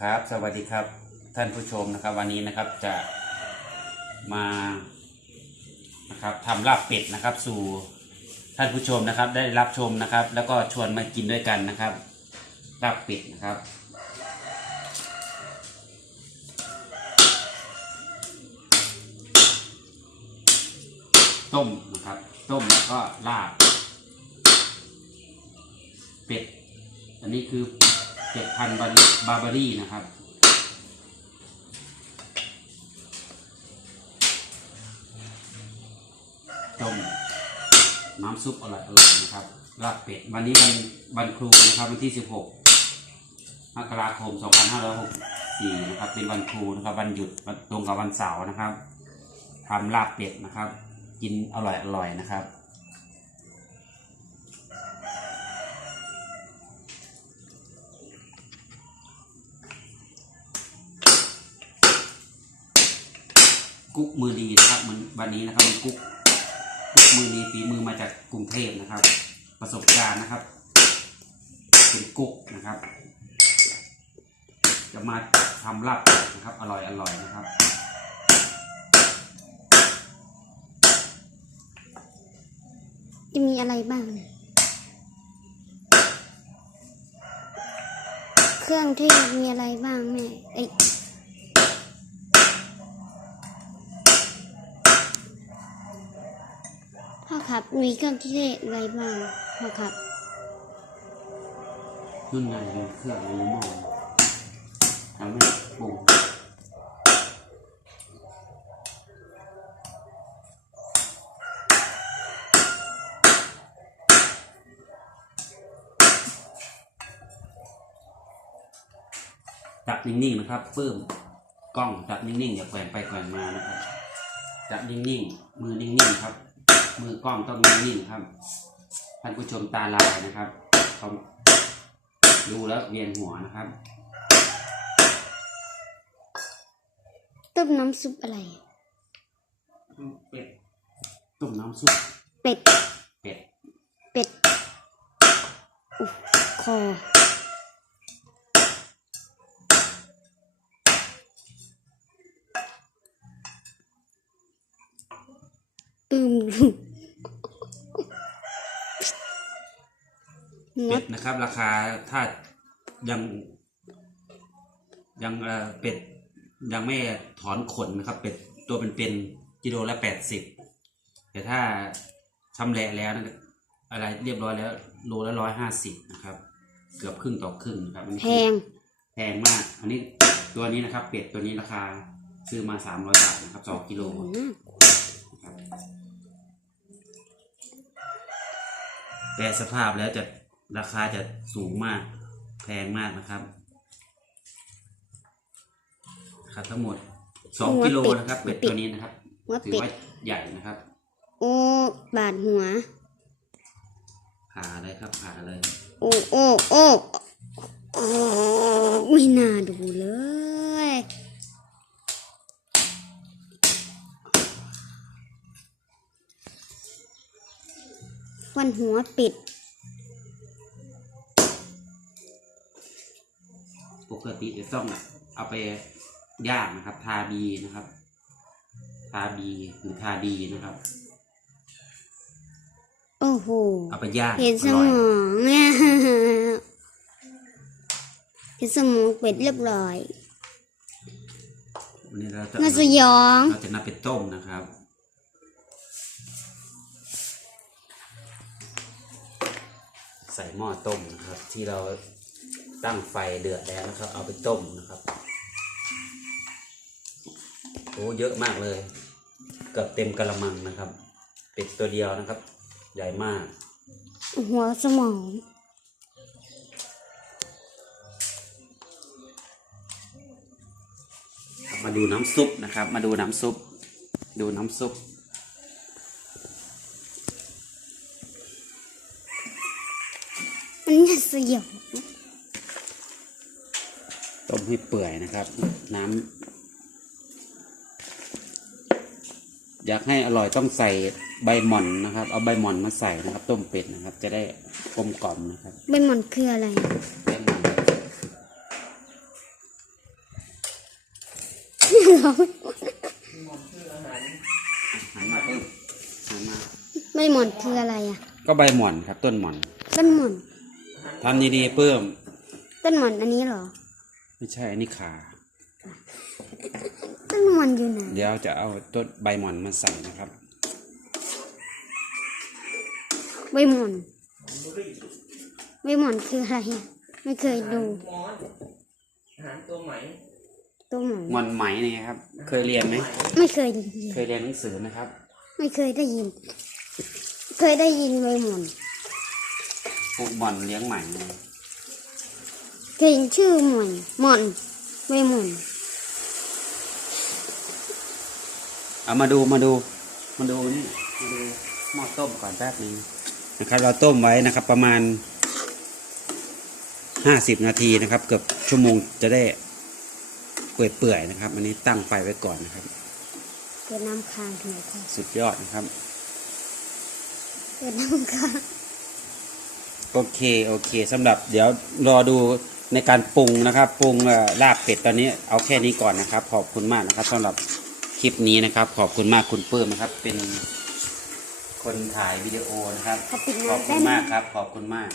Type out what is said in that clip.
ครับสวัสดีครับท่านผู้ชมนะครับ วันนี้นะครับจะมานะครับทำลาบเป็ดนะครับ สู่ท่านผู้ชมนะครับ ได้รับชมนะครับ แล้วก็ชวนมากินด้วยกันนะครับลาบเป็ดนะครับ ต้มนะครับ ต้มแล้วก็ลาบเป็ด อันนี้คือ เป็ดพันบาบาร์บารี่นะครับ ต้มน้ำซุปอร่อยอร่อยนะครับลาบเป็ด วันนี้วันวันครูนะครับวันที่16มกราคม2564นะครับ เป็นวันครูนะครับวันหยุดตรงกับวันเสาร์นะครับทำลาบเป็ดนะครับ กินอร่อยอร่อยนะครับ กุ๊กมือดีนะครับเหมือนวันนี้นะครับมันกุ๊กกุ๊กมือดีฝีมือมาจากกรุงเทพนะครับ ประสบการณ์นะครับ เป็นกุ๊กนะครับ จะมาทำลาบนะครับ อร่อยอร่อยนะครับจะมีอะไรบ้างเครื่องเทศมีอะไรบ้างแม่เอ้ พ่อครับ มีเครื่องเทศอะไรบ้างพ่อครับนุ่นไงมีเครื่องมีหม้อทำให้ปรุงจับนิ่งๆนะครับปื้มกล้องจับนิ่งๆอย่าแกว่งไปแกว่งมานะครับจับนิ่งๆมือนิ่งๆครับ มือกล้องต้องนิ่งๆครับ ท่านผู้ชมตาลายนะครับเขาดูแล้วเวียนหัวนะครับ ต้มน้ำซุปอะไร เป็ดต้มน้ำซุปเป็ด เป็ด เป็ดอุ๊ยคอตืม หัว เป็ดนะครับ ราคาถ้ายัง ยังเอ่อเป็ดยังไม่ถอนขนนะครับ เป็ดตัวเป็นๆกิโลละแปดสิบแต่ถ้าชำแหละแล้วนะอะไรเรียบร้อยแล้ว โลละร้อยห้าสิบนะครับ เกือบครึ่งต่อครึ่งนะครับอันนี้แพคือ ง แพงมาก อันนี้ตัวนี้นะครับ เป็ดตัวนี้ราคาซื้อมาสามร้อยบาทนะครับสองกิโลอืมครับแปลสภาพแล้วจะ ราคาจะสูงมากแพงมากนะครับ ครับทั้งหมดสองกิโลนะครับเป็ดตัวนี้นะครับหัวถือเป็ดว่าใหญ่นะครับ โอ้บาดหัวผ่าเลยครับผ่าเลย โอ้โอ้โอ้โอ้ไม่น่าดูเลยฟันหัวเป็ด กติจะต้องเอาไปย่างนะครับ ทาบีนะครับ ทาบีหรือทาดีนะครับ โอ้โห เอาไปย่างเห็นสอมร่อยองเนี่ยเห็นสมองเป็ดเรียบร้อยวันนี้เราจะน่าสยองเราจะนำไปต้มนะครับใส่หม้อต้มนะครับ ที่เรา ตั้งไฟเดือดแล้วนะครับ เอาไปต้มนะครับ โอ้เยอะมากเลย เกือบเต็มกระมังนะครับ เป็ดตัวเดียวนะครับ ใหญ่มาก หัวสมอง มาดูน้ำซุปนะครับ มาดูน้ำซุป ดูน้ำซุปมันน่าสยองต้ม ให้เปื่อยนะครับ น้ำอยากให้อร่อยต้องใส่ใบหม่อนนะครับ เอาใบหม่อนมาใส่นะครับ ต้มเป็ดนะครับ จะได้กลมกล่อมนะครับใบหมอนคืออะไรใบหม่อนเราหันมาเพิ่มหันมาไม่หมอนคืออะไรอะ ก็ใบหม่อนครับ ต้นหม่อนต้นหมอนทำดีๆเพิ่มต้นหมอนอันนี้เหรอ ไม่ใช่อันนี้ขาต้นหมอนอยู่ไหนเดี๋ยวจะเอาต้นใบหม่อนมาใส่นะครับ ใบหมอน ใบหมอนคืออะไรอะไม่เคยดูมอนอาหารตัวไหมตัวหมอนหม่อนไหมนี่ครับ เคยเรียนไหมไม่เคยได้ยินเคยเรียนหนังสือนะครับ ไม่เคยได้ยิน เคยได้ยินใบหมอนปลูกหม่อนเลี้ยงไหม เคยชื่อหมอนหมอนใบหมอนเอามาดูมาดู มาดูนี่มาดูหม้อต้มก่อนแป๊บนึงนะครับ เราต้มไว้นะครับ ประมาณห้าสิบนาทีนะครับ เกือบชั่วโมงจะได้เปื่อยๆนะครับ อันนี้ตั้งไฟไว้ก่อนนะครับเกิดน้ำค้างหน่อยค่ะสุดยอดนะครับเกิดน้ำค้างโอเค โอเคสำหรับเดี๋ยวรอดู ในการปรุงนะครับปรุงเอ่อลาบเป็ดตอนนี้เอาแค่นี้ก่อนนะครับ ขอบคุณมากนะครับสำหรับคลิปนี้นะครับ ขอบคุณมากคุณปื้มนะครับ เป็นคนถ่ายวิดีโอนะครับ ขอปิดขอบน้ำคุได้ณไหมมากครับ ขอบคุณมาก